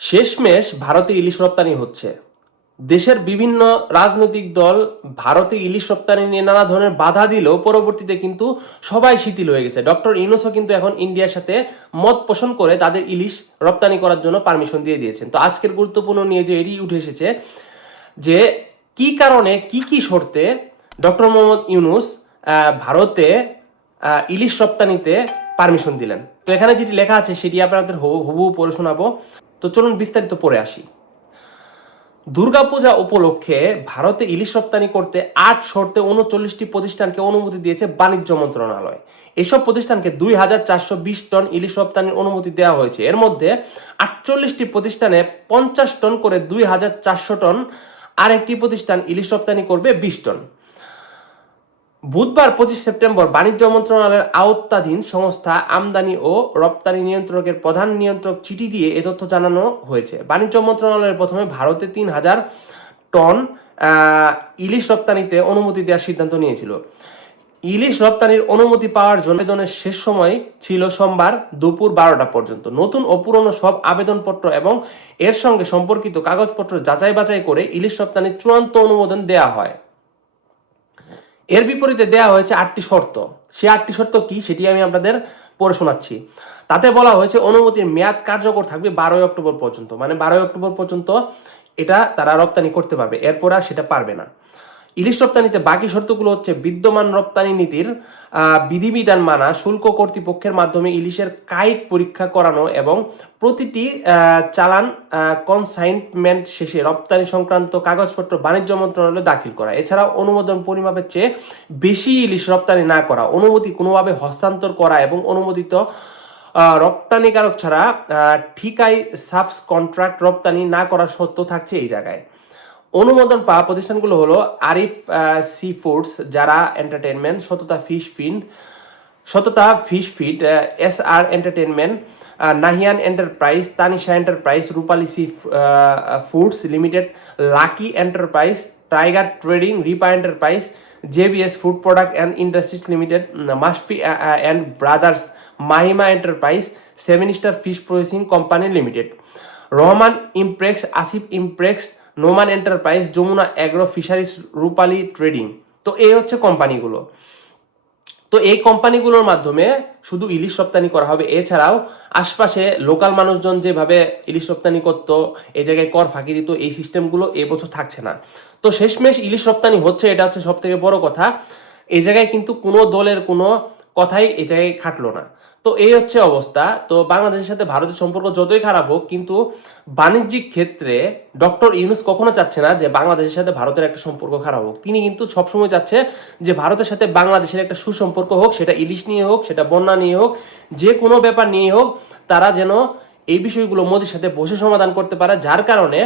শেষমেশ ভারতে ইলিশ রপ্তানি হচ্ছে। দেশের বিভিন্ন রাজনৈতিক দল ভারতে ইলিশ রপ্তানি নিয়ে নানা ধরনের বাধা দিলেও পরবর্তীতে কিন্তু সবাই শিথিল হয়ে গেছে। ডক্টর ইউনূসও কিন্তু এখন ইন্ডিয়ার সাথে মত পোষণ করে তাদের ইলিশ রপ্তানি করার জন্য পারমিশন দিয়ে দিয়েছেন। তো আজকের গুরুত্বপূর্ণ নিয়ে যে এটি উঠে এসেছে যে কি কারণে কি শর্তে ডক্টর মোহাম্মদ ইউনূস ভারতে ইলিশ রপ্তানিতে পারমিশন দিলেন। তো এখানে যেটি লেখা আছে সেটি আপনাদের হুবহু পড়ে শোনাবো। তো চলুন বিস্তারিত পড়ে আসি। দুর্গাপূজা উপলক্ষে ভারতে ইলিশ রপ্তানি করতে ৮ শর্তে ৩৯টি প্রতিষ্ঠানকে অনুমতি দিয়েছে বাণিজ্য মন্ত্রণালয়। এসব প্রতিষ্ঠানকে ২,৪২০ টন ইলিশ রপ্তানির অনুমতি দেওয়া হয়েছে। এর মধ্যে ৪৮টি প্রতিষ্ঠানে ৫০ টন করে ২,৪০০ টন, আর একটি প্রতিষ্ঠান ইলিশ রপ্তানি করবে ২০ টন। বুধবার ২৫ সেপ্টেম্বর বাণিজ্য মন্ত্রণালয়ের আওতাধীন সংস্থা আমদানি ও রপ্তানি নিয়ন্ত্রকের প্রধান নিয়ন্ত্রক চিঠি দিয়ে এ তথ্য জানানো হয়েছে। বাণিজ্য মন্ত্রণালয়ের প্রথমে ভারতে ৩,০০০ টন ইলিশ রপ্তানিতে অনুমতি দেওয়ার সিদ্ধান্ত নিয়েছিল। ইলিশ রপ্তানির অনুমতি পাওয়ার জন্য আবেদনের শেষ সময় ছিল সোমবার দুপুর ১২টা পর্যন্ত। নতুন ও পুরনো সব আবেদনপত্র এবং এর সঙ্গে সম্পর্কিত কাগজপত্র যাচাই বাছাই করে ইলিশ রপ্তানির চূড়ান্ত অনুমোদন দেওয়া হয়। এর বিপরীতে দেওয়া হয়েছে ৮টি শর্ত। সে ৮টি শর্ত কি সেটি আমি আপনাদের পড়ে শোনাচ্ছি। তাতে বলা হয়েছে অনুমতির মেয়াদ কার্যকর থাকবে ১২ই অক্টোবর পর্যন্ত, মানে ১২ই অক্টোবর পর্যন্ত এটা তারা রপ্তানি করতে পারবে, এরপর আর সেটা পারবে না। ইলিশ রপ্তানিতে বাকি শর্তগুলো হচ্ছে বিদ্যমান রপ্তানি নীতির বিধিবিধান মানা, শুল্ক কর্তৃপক্ষের মাধ্যমে ইলিশের কায়িক পরীক্ষা করানো এবং প্রতিটি চালান কনসাইনমেন্ট শেষে রপ্তানি সংক্রান্ত কাগজপত্র বাণিজ্য মন্ত্রণালয়ে দাখিল করা। এছাড়াও অনুমোদন পরিমাপের চেয়ে বেশি ইলিশ রপ্তানি না করা, অনুমতি কোনোভাবে হস্তান্তর করা এবং অনুমোদিত রপ্তানিকারক ছাড়া ঠিকায় সাবস কন্ট্রাক্ট রপ্তানি না করার শর্ত থাকছে এই জায়গায়। অনুমোদন পাওয়া প্রতিষ্ঠানগুলো হলো আরিফ সি ফুডস, যারা entertainment, Sotota fish feed, SR entertainment, Nahian enterprise, Tanisha enterprise, Rupali sea foods limited, lucky enterprise, tiger trading, Ripa enterprise, JBS food product and industries limited, Mashfi and brothers, Mahima enterprise, 7 star fish processing company limited, Rahman impex, Asif impex, Noman enterprise, Jamuna agro fisheries, Rupali trading. তো এই হচ্ছে কোম্পানিগুলো। তো এই কোম্পানিগুলোর মাধ্যমে শুধু ইলিশ রপ্তানি করা হবে। এছাড়াও আশপাশে লোকাল মানুষজন যেভাবে ইলিশ রপ্তানি করতো, এই জায়গায় কর ফাঁকি দিত, এই সিস্টেমগুলো এবছর থাকছে না। তো শেষমেশ ইলিশ রপ্তানি হচ্ছে, এটা হচ্ছে সব থেকে বড় কথা। এই জায়গায় কিন্তু কোনো দলের কোনো কথাই এই জায়গায় খাটলো না। তো এই হচ্ছে অবস্থা। তো বাংলাদেশের সাথে ভারতের সম্পর্ক যতই খারাপ হোক, কিন্তু বাণিজ্যিক ক্ষেত্রে ডক্টর ইউনূস কখনো চাচ্ছে না যে বাংলাদেশের সাথে ভারতের একটা সম্পর্ক খারাপ হোক। তিনি কিন্তু সবসময় চাচ্ছে যে ভারতের সাথে বাংলাদেশের একটা সুসম্পর্ক হোক, সেটা ইলিশ নিয়ে হোক, সেটা বন্যা নিয়ে হোক, যে কোনো ব্যাপার নিয়ে হোক, তারা যেন এই বিষয়গুলো মোদির সাথে বসে সমাধান করতে পারে। যার কারণে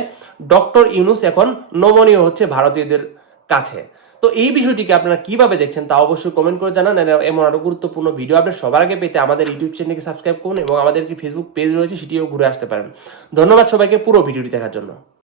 ডক্টর ইউনূস এখন নমনীয় হচ্ছে ভারতীয়দের কাছে। তো এই বিষয়টিকে আপনারা কিভাবে দেখছেন তা অবশ্যই কমেন্ট করে জানান। এমন আরো গুরুত্বপূর্ণ ভিডিও আপনি সবার আগে পেতে আমাদের ইউটিউব চ্যানেলকে সাবস্ক্রাইব করুন এবং আমাদের একটি ফেসবুক পেজ রয়েছে, সেটিও ঘুরে আসতে পারেন। ধন্যবাদ সবাইকে পুরো ভিডিওটি দেখার জন্য।